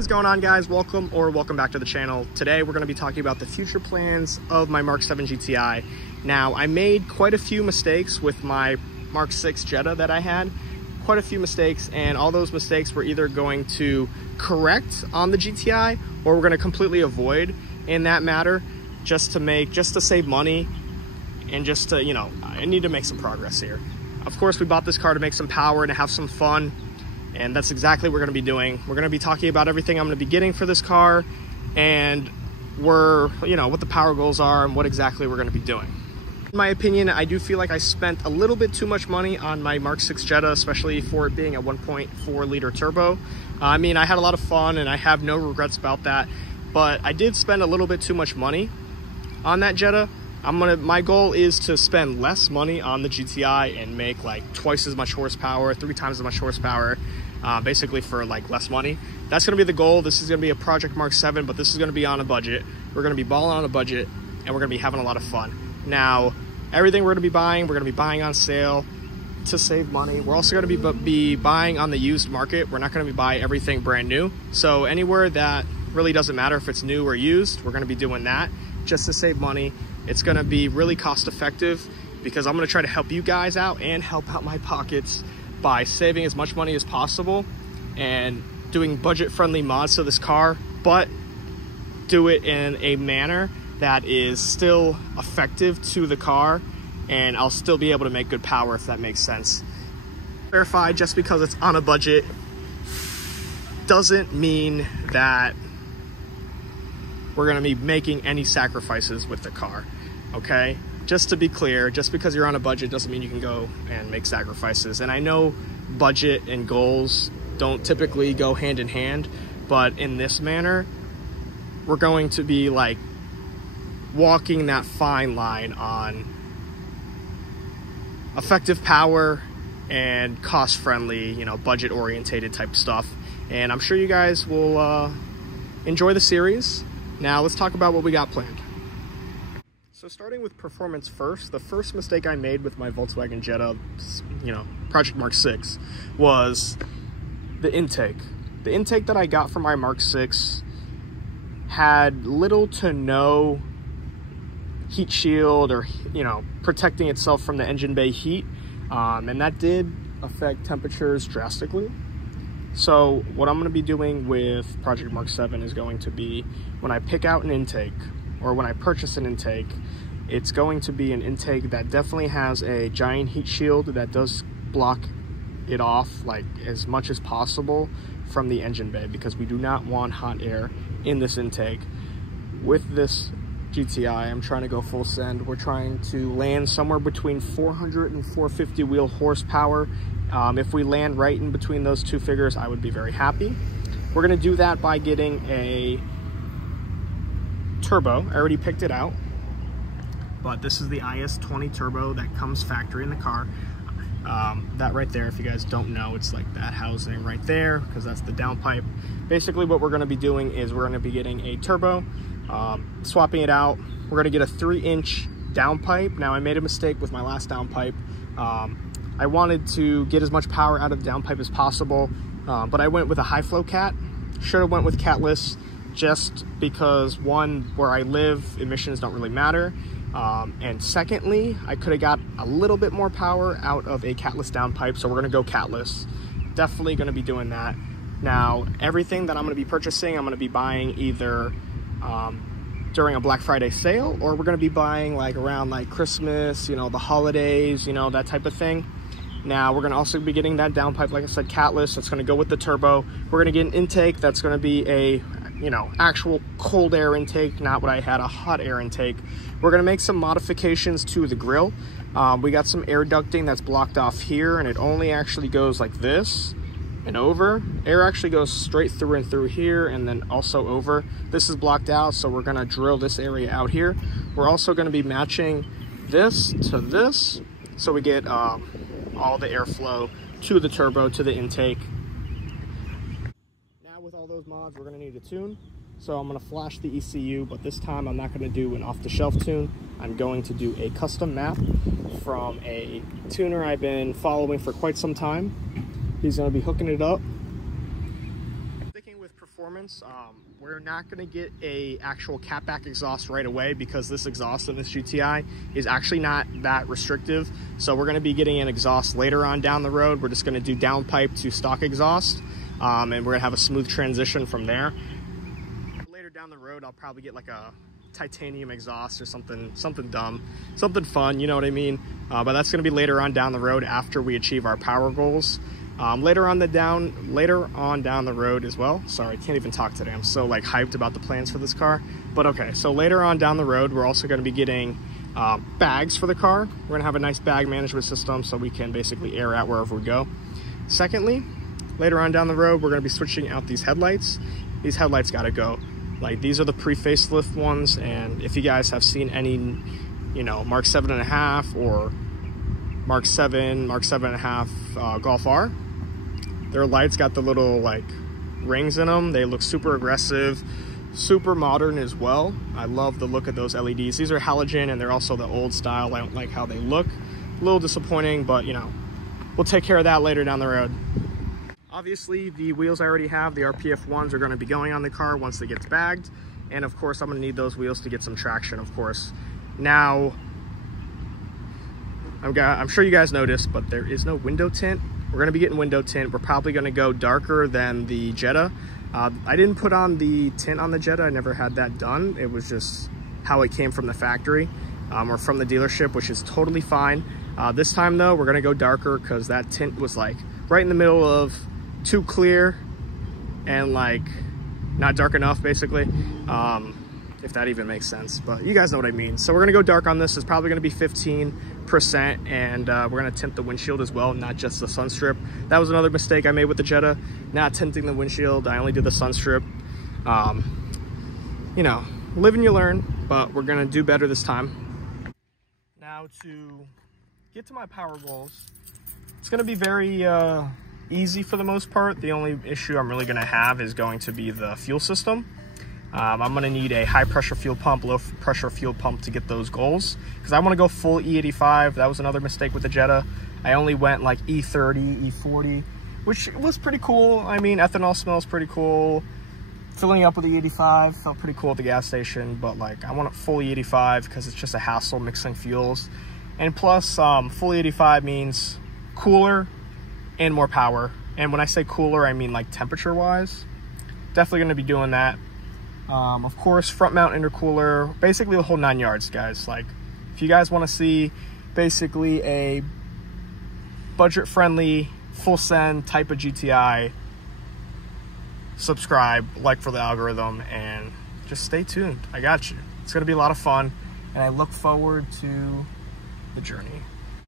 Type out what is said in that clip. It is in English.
What is going on, guys? Welcome back to the channel. Today we're going to be talking about the future plans of my MK7 GTI. Now, I made quite a few mistakes with my MK6 Jetta that I had. Quite a few mistakes, and all those mistakes we're either going to correct on the GTI or we're going to completely avoid in that matter, just to save money and just to, I need to make some progress here. Of course, we bought this car to make some power and to have some fun, and that's exactly what we're going to be doing. We're going to be talking about everything I'm going to be getting for this car and what the power goals are and what exactly we're going to be doing. In my opinion, I do feel like I spent a little bit too much money on my MK6 Jetta, especially for it being a 1.4 liter turbo. I mean, I had a lot of fun and I have no regrets about that, but I did spend a little bit too much money on that Jetta. My goal is to spend less money on the GTI and make like twice as much horsepower, 3 times as much horsepower, basically for like less money. That's going to be the goal. This is going to be a Project MK7, but this is going to be on a budget. We're going to be balling on a budget and we're going to be having a lot of fun. Now, everything we're going to be buying on sale to save money. We're also going to be buying on the used market. We're not going to be buying everything brand new. So anywhere that really doesn't matter if it's new or used, we're going to be doing that just to save money. It's going to be really cost effective because I'm going to try to help you guys out and help out my pockets by saving as much money as possible and doing budget friendly mods to this car, but do it in a manner that is still effective to the car, and I'll still be able to make good power, if that makes sense. Verify, just because it's on a budget doesn't mean that we're going to be making any sacrifices with the car, okay? Just to be clear, just because you're on a budget doesn't mean you can go and make sacrifices. And I know budget and goals don't typically go hand in hand, but in this manner, we're going to be like walking that fine line on effective power and cost-friendly, budget-orientated type stuff. And I'm sure you guys will enjoy the series. Now let's talk about what we got planned. So starting with performance first, the first mistake I made with my Volkswagen Jetta, Project MK6, was the intake. The intake that I got from my MK6 had little to no heat shield or protecting itself from the engine bay heat, and that did affect temperatures drastically. So what I'm going to be doing with Project MK7 is going to be, when I pick out an intake or when I purchase an intake, it's going to be an intake that definitely has a giant heat shield that does block it off like as much as possible from the engine bay, because we do not want hot air in this intake. With this GTI, I'm trying to go full send. We're trying to land somewhere between 400 and 450 wheel horsepower. If we land right in between those two figures, I would be very happy. We're going to do that by getting a turbo. I already picked it out, but this is the IS-20 turbo that comes factory in the car. That right there, if you guys don't know, it's like that housing right there, because that's the downpipe. Basically what we're going to be doing is we're going to be getting a turbo, swapping it out. We're going to get a 3-inch downpipe. Now, I made a mistake with my last downpipe. I wanted to get as much power out of the downpipe as possible, but I went with a high flow cat. Should have went with catless, just because one, where I live, emissions don't really matter. And secondly, I could have got a little bit more power out of a catless downpipe, so we're going to go catless. Definitely going to be doing that. Now, everything that I'm going to be purchasing, I'm going to be buying either during a Black Friday sale, or we're going to be buying like around like Christmas, the holidays, that type of thing. Now, we're going to also be getting that downpipe, like I said, catless. That's going to go with the turbo. We're going to get an intake that's going to be a actual cold air intake, not what I had, a hot air intake. We're going to make some modifications to the grill. We got some air ducting that's blocked off here, and it only actually goes like this and over. Air actually goes straight through and through here, and then also over. This is blocked out, so we're going to drill this area out here. We're also going to be matching this to this, so we get all the airflow to the turbo, to the intake. Now, with all those mods, we're going to need a tune. So I'm going to flash the ECU, but this time I'm not going to do an off-the-shelf tune. I'm going to do a custom map from a tuner I've been following for quite some time. He's going to be hooking it up. Sticking with performance performance. We're not going to get a actual catback exhaust right away because this exhaust in this GTI is actually not that restrictive. So we're going to be getting an exhaust later on down the road. We're just going to do downpipe to stock exhaust, and we're going to have a smooth transition from there. Later down the road, I'll probably get like a titanium exhaust or something dumb, something fun, you know what I mean? But that's going to be later on down the road after we achieve our power goals. Later on down the road as well. Sorry, I can't even talk today. I'm so like hyped about the plans for this car. But okay, so later on down the road, we're also going to be getting bags for the car. We're going to have a nice bag management system so we can basically air out wherever we go. Secondly, later on down the road, we're going to be switching out these headlights. These headlights got to go. Like, these are the pre-facelift ones, and if you guys have seen any, you know, Mark 7.5 or Mark 7.5 Golf R, their lights got the little like rings in them. They look super aggressive, super modern as well. I love the look of those LEDs. These are halogen and they're also the old style. I don't like how they look. A little disappointing, but you know, we'll take care of that later down the road. Obviously, the wheels I already have, the RPF ones, are going to be going on the car once it gets bagged. And of course, I'm going to need those wheels to get some traction, of course. Now, I'm sure you guys noticed, but there is no window tint. We're going to be getting window tint. We're probably going to go darker than the Jetta. I didn't put on the tint on the Jetta. I never had that done. It was just how it came from the factory or from the dealership, which is totally fine. This time though, we're going to go darker because that tint was like right in the middle of too clear and like not dark enough, basically. If that even makes sense, but you guys know what I mean. So we're gonna go dark on this. It's probably gonna be 15%, and we're gonna tint the windshield as well, not just the sun strip. That was another mistake I made with the Jetta, not tinting the windshield. I only did the sun strip. You know, live and you learn, but we're gonna do better this time. Now to get to my power goals, it's gonna be very easy for the most part. The only issue I'm really gonna have is going to be the fuel system. I'm going to need a high pressure fuel pump, low pressure fuel pump to get those goals, because I want to go full E85. That was another mistake with the Jetta. I only went like E30, E40, which was pretty cool. I mean, ethanol smells pretty cool. Filling up with the E85 felt pretty cool at the gas station, but like I want it full E85 because it's just a hassle mixing fuels. And plus, full E85 means cooler and more power. And when I say cooler, I mean like temperature wise. Definitely going to be doing that. Of course, front mount intercooler, basically the whole 9 yards, guys. Like, if you guys want to see basically a budget-friendly, full-send type of GTI, subscribe, like for the algorithm, and just stay tuned. I got you. It's going to be a lot of fun, and I look forward to the journey.